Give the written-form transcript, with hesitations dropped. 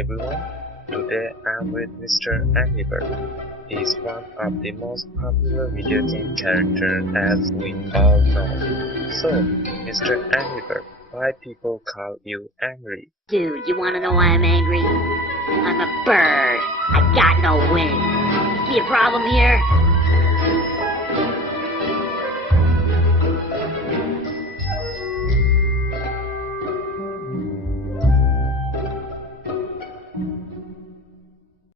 everyone, today I'm with Mr. Angry Bird. He's one of the most popular video game characters as we all know. So, Mr. Angry Bird, why people call you angry? Dude, you wanna know why I'm angry? I'm a bird. I got no wings. See a problem here?